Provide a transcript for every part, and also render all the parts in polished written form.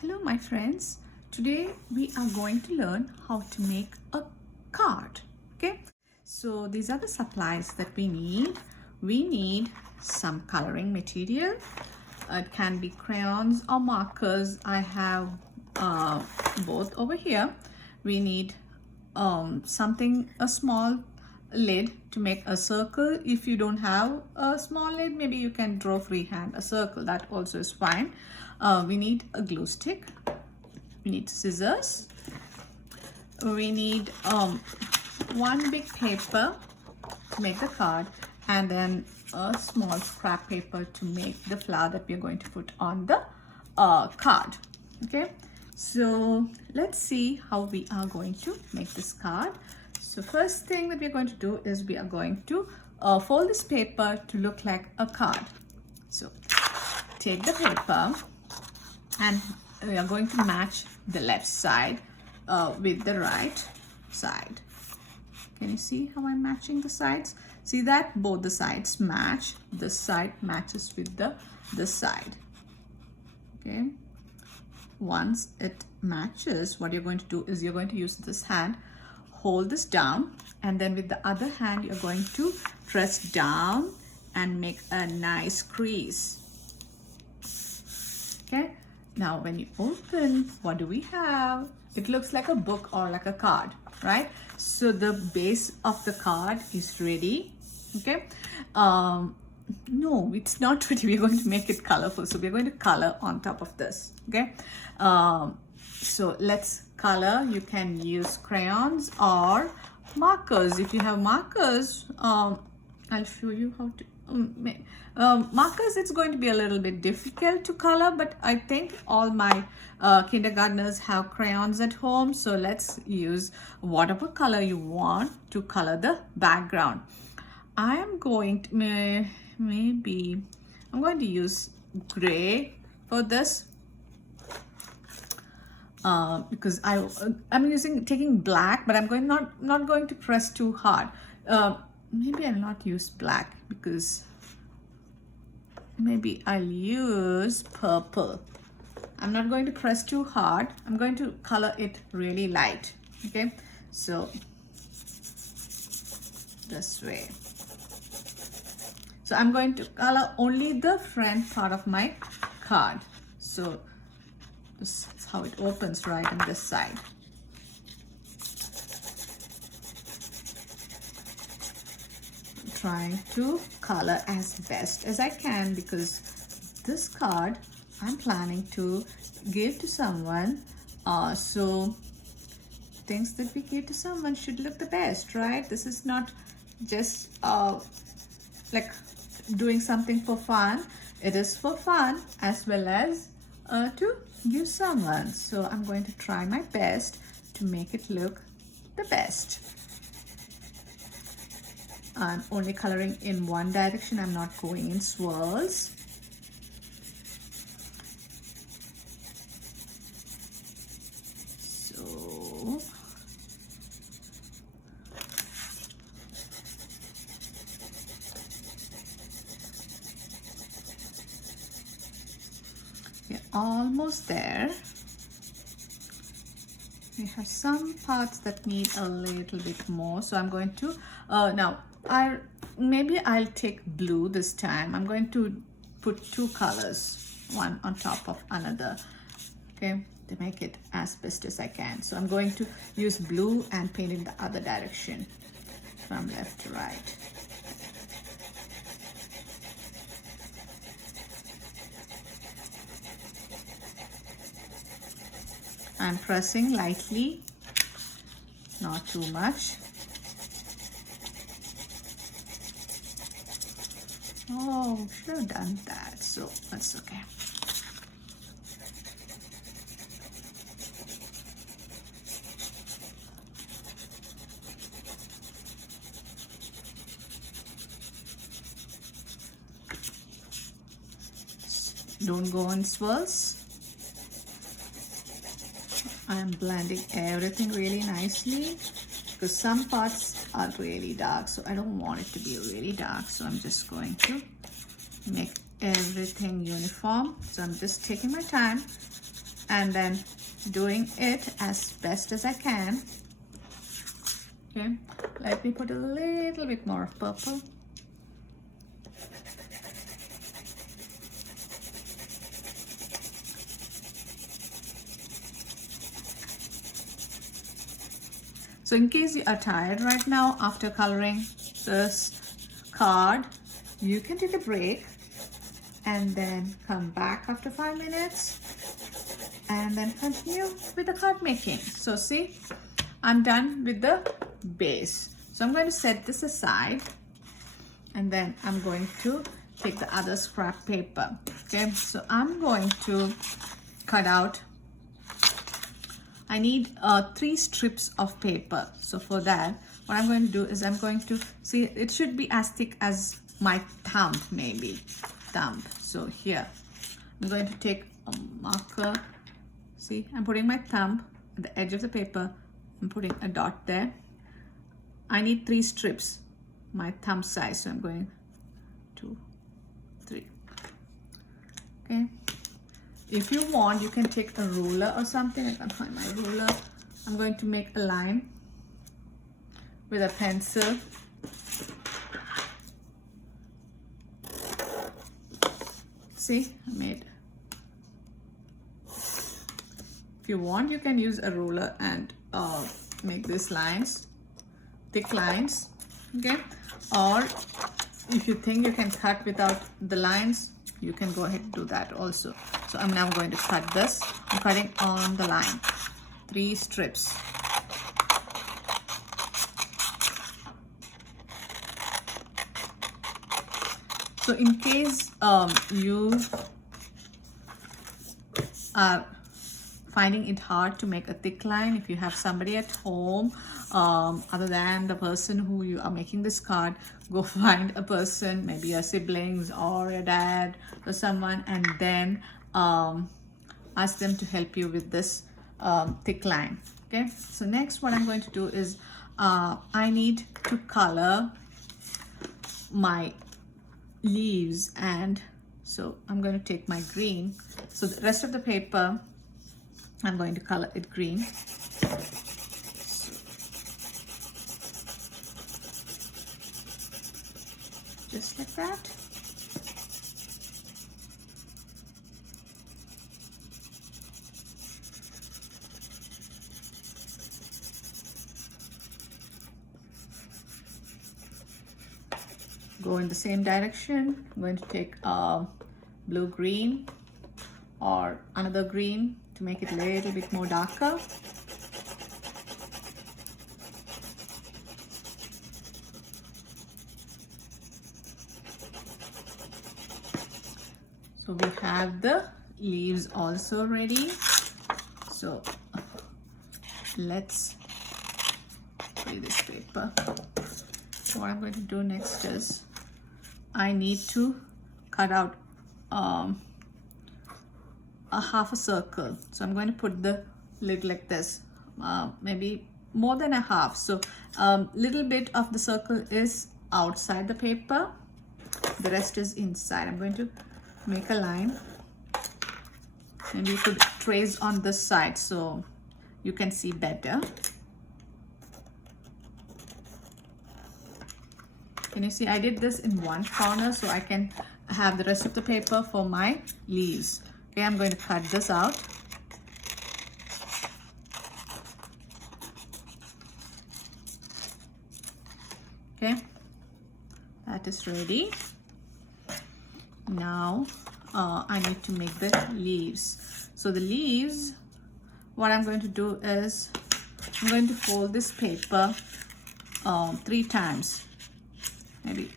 Hello my friends, today we are going to learn how to make a card. Okay, so these are the supplies that we need. We need some coloring material. It can be crayons or markers. I have both over here. We need a small lid to make a circle. If you don't have a small lid, maybe you can draw freehand a circle. That also is fine. We need a glue stick. We need scissors. We need one big paper to make the card, and then a small scrap paper to make the flower that we are going to put on the card. Okay, so let's see how we are going to make this card. So first thing that we are going to do is we are going to fold this paper to look like a card. So take the paper and we are going to match the left side with the right side. Can you see how I'm matching the sides? See that both the sides match. This side matches with this side. Okay. Once it matches, what you're going to do is you're going to use this hand, hold this down, and then with the other hand you're going to press down and make a nice crease. Okay. Now when you open, what do we have? It looks like a book or like a card, right? So the base of the card is ready. Okay. No, it's not ready. We're going to make it colorful. So we're going to color on top of this. Okay. So let's color. You can use crayons or markers. If you have markers, I'll show you how to. Markers, it's going to be a little bit difficult to color, but I think all my kindergartners have crayons at home. So let's use whatever color you want to color the background. I am going to maybe I'm going to use gray for this because I'm taking black, but I'm not going to press too hard. Maybe I'll not use black because maybe I'll use purple. I'm not going to press too hard. I'm going to color it really light. Okay, so this way. So I'm going to color only the front part of my card. So this is how it opens right on this side. Trying to color as best as I can because this card I'm planning to give to someone. So things that we give to someone should look the best, right? This is not just like doing something for fun. It is for fun as well as to give someone. So I'm going to try my best to make it look the best. I'm only coloring in one direction. I'm not going in swirls. So we're almost there. We have some parts that need a little bit more. So I'm going to now maybe I'll take blue this time. I'm going to put two colors, one on top of another, okay, to make it as best as I can. So I'm going to use blue and paint in the other direction from left to right. I'm pressing lightly, not too much. Oh, should have done that, so that's okay. Don't go in swirls. I'm blending everything really nicely because some parts are really dark, so I don't want it to be really dark. So I'm just going to make everything uniform. So I'm just taking my time and then doing it as best as I can. Okay, let me put a little bit more of purple. So in case you are tired right now after coloring this card, you can take a break and then come back after 5 minutes and then continue with the card making. So see, I'm done with the base. So I'm going to set this aside and then I'm going to take the other scrap paper. Okay, so I'm going to cut out, I need 3 strips of paper. So for that, what I'm going to do is I'm going to, see, it should be as thick as my thumb, maybe thumb. So here, I'm going to take a marker. See, I'm putting my thumb at the edge of the paper. I'm putting a dot there. I need 3 strips, my thumb size. So I'm going 2, 3. Okay. If you want, you can take a ruler or something. I can't find my ruler. I'm going to make a line with a pencil. See, I made. If you want, you can use a ruler and make these lines, thick lines, okay? Or if you think you can cut without the lines, you can go ahead and do that also. So I'm now going to cut this. I'm cutting on the line, 3 strips. So in case you are finding it hard to make a thick line, if you have somebody at home other than the person who you are making this card, go find a person, maybe your siblings or your dad or someone, and then ask them to help you with this thick line. Okay, so next what I'm going to do is I need to color my leaves, and so I'm going to take my green. So the rest of the paper I'm going to color it green. Just like that. Go in the same direction. I'm going to take blue green or another green to make it a little bit more darker. So we have the leaves also ready. So let's fill this paper. So what I'm going to do next is I need to cut out a half a circle. So I'm going to put the lid like this, maybe more than a half. So little bit of the circle is outside the paper, the rest is inside. I'm going to make a line. Maybe you could trace on this side so you can see better. Can you see I did this in one corner so I can have the rest of the paper for my leaves. Okay, I'm going to cut this out. Okay, that is ready. Now I need to make the leaves. So the leaves, what I'm going to do is I'm going to fold this paper 3 times, maybe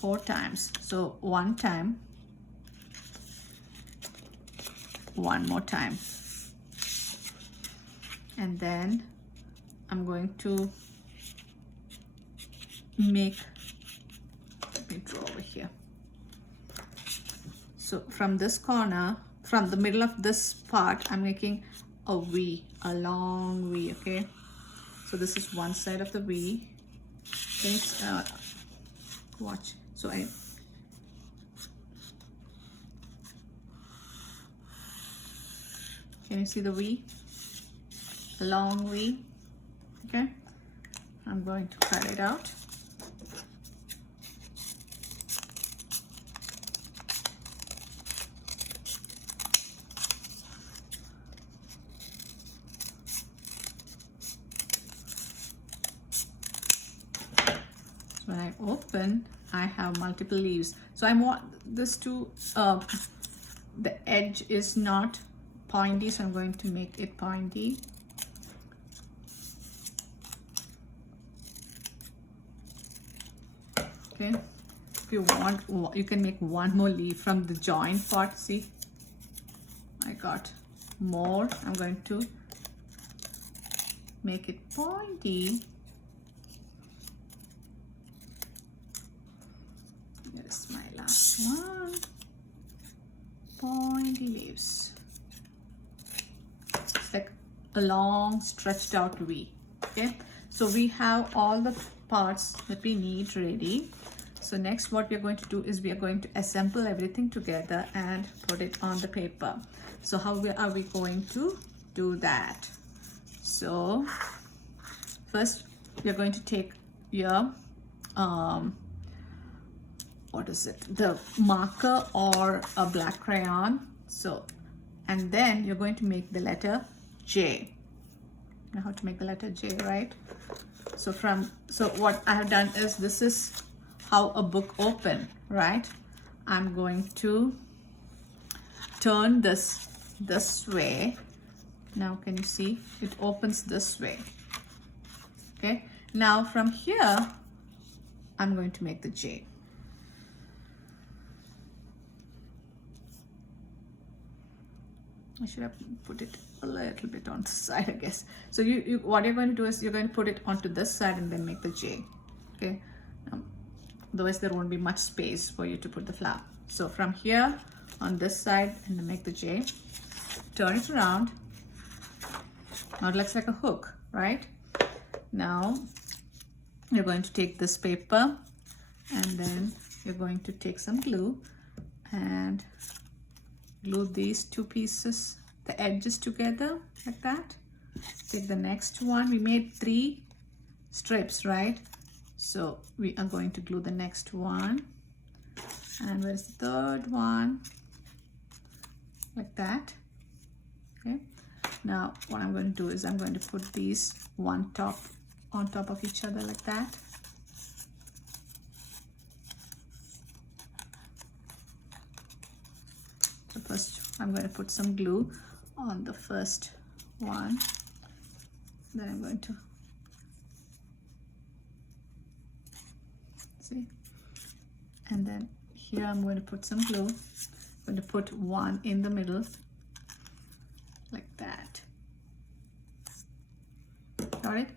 4 times. So 1 time, 1 more time, and then I'm going to make, let me draw over here. So from this corner, from the middle of this part, I'm making a V, a long V. Okay, so this is one side of the V. Thanks, watch. So Can you see the V? A long V. Okay. I'm going to cut it out. So when I open, I have multiple leaves. So I want this to, the edge is not pointy, so I'm going to make it pointy. Okay, if you want, you can make one more leaf from the joint part. See, I got more. I'm going to make it pointy. Here's my last one. Pointy leaves. It's like a long stretched out V. Okay, so we have all the parts that we need ready. So next what we are going to do is we are going to assemble everything together and put it on the paper. So how are we going to do that? So first we are going to take your what is it, the marker or a black crayon. So, and then you're going to make the letter J. You know how to make the letter J, right? So what I have done is, this is how a book open, right? I'm going to turn this way. Now can you see it opens this way? Okay, now from here I'm going to make the J. I should have put it a little bit on the side, I guess. So what you're going to do is you're going to put it onto this side and then make the J. Okay, otherwise there won't be much space for you to put the flower. So from here on this side and then make the J. Turn it around. Now it looks like a hook, right? Now you're going to take this paper and then you're going to take some glue and glue these two pieces, the edges together like that. Take the next one. We made 3 strips, right? So we are going to glue the next one. And where's the third one? Like that. Okay. Now what I'm going to do is I'm going to put these on top of each other like that. So first I'm going to put some glue on the first one. Then I'm going to see, and then here I'm going to put some glue. I'm going to put one in the middle like that. Got it?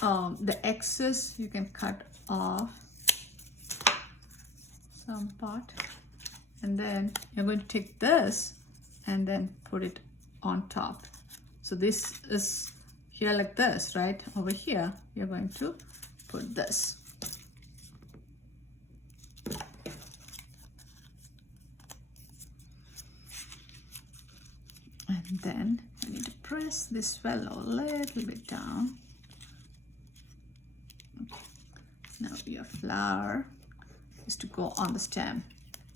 The excess you can cut off some part, and then you're going to take this and then put it on top. So this is here like this, right? Over here you're going to put this. And then you need to press this fellow a little bit down. Okay. Now your flower is to go on the stem.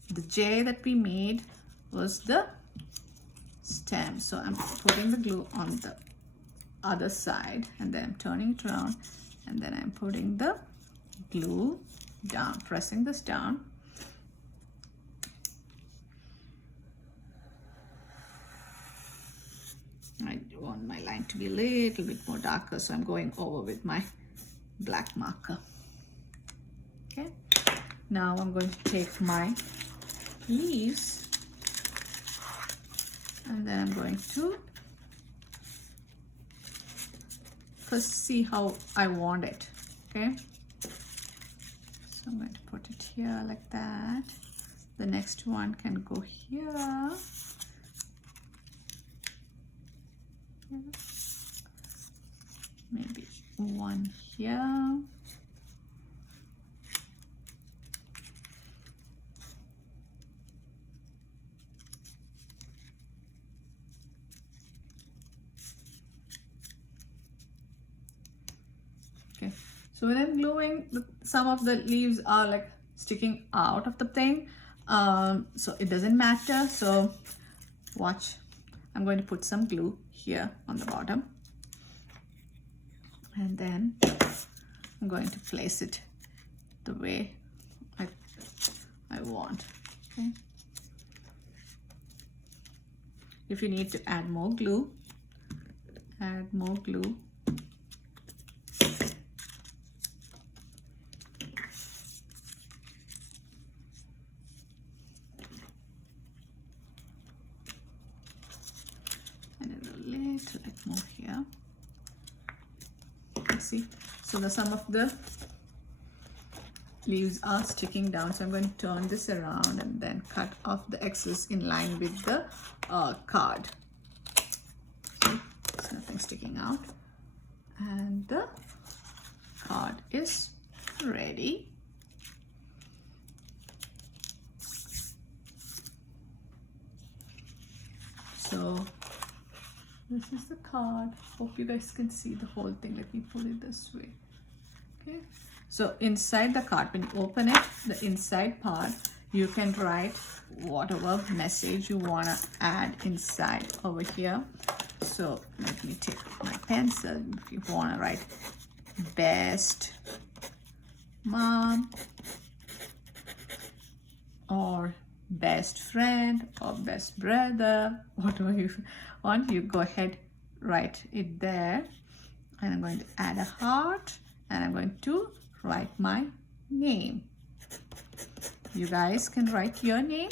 The J that we made was the stem. So I'm putting the glue on the other side and then I'm turning it around and then I'm putting the glue down, pressing this down. I want my line to be a little bit more darker, so I'm going over with my black marker. Okay, now I'm going to take my leaves and then I'm going to first see how I want it. Okay, so I'm going to put it here like that. The next one can go here. Maybe one here. So when I'm gluing, some of the leaves are like sticking out of the thing. So it doesn't matter. So watch, I'm going to put some glue here on the bottom. And then I'm going to place it the way I want. Okay. If you need to add more glue, add more glue. And a little bit more here. See, so some of the leaves are sticking down, so I'm going to turn this around and then cut off the excess in line with the card. See, there's nothing sticking out, and the card is ready. So this is the card. Hope you guys can see the whole thing. Let me pull it this way. Okay. So inside the card, when you open it, the inside part, you can write whatever message you want to add inside over here. So let me take my pencil. If you want to write best mom or best friend or best brother, whatever you want, you go ahead, write it there. And I'm going to add a heart, and I'm going to write my name. You guys can write your name.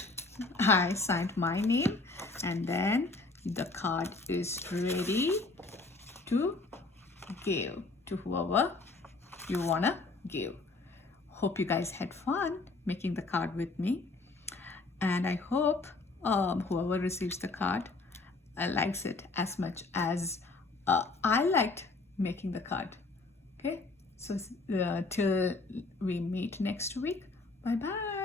I signed my name, and then the card is ready to give to whoever you wanna give. Hope you guys had fun making the card with me, and I hope whoever receives the card likes it as much as I liked making the card. Okay, so till we meet next week, bye bye.